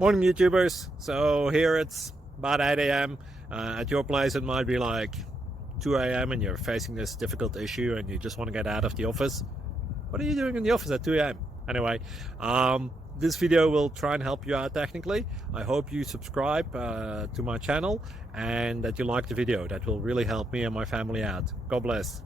Morning YouTubers. So here it's about 8 a.m. At your place it might be like 2 a.m. and you're facing this difficult issue and you just want to get out of the office. What are you doing in the office at 2 a.m.? Anyway, this video will try and help you out technically. I hope you subscribe to my channel and that you like the video. That will really help me and my family out. God bless.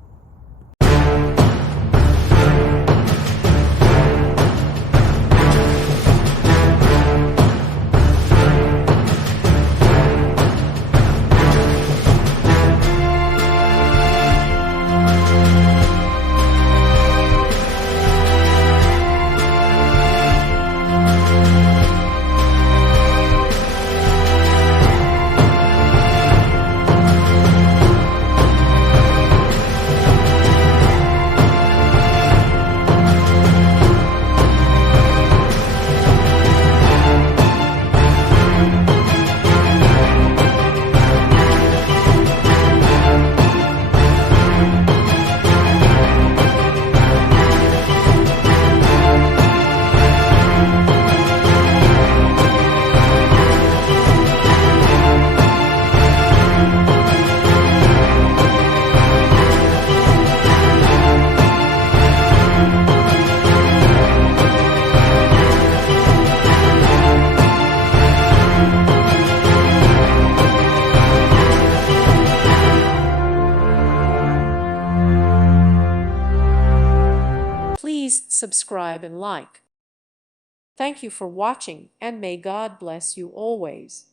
Please subscribe and like. Thank you for watching, and may God bless you always.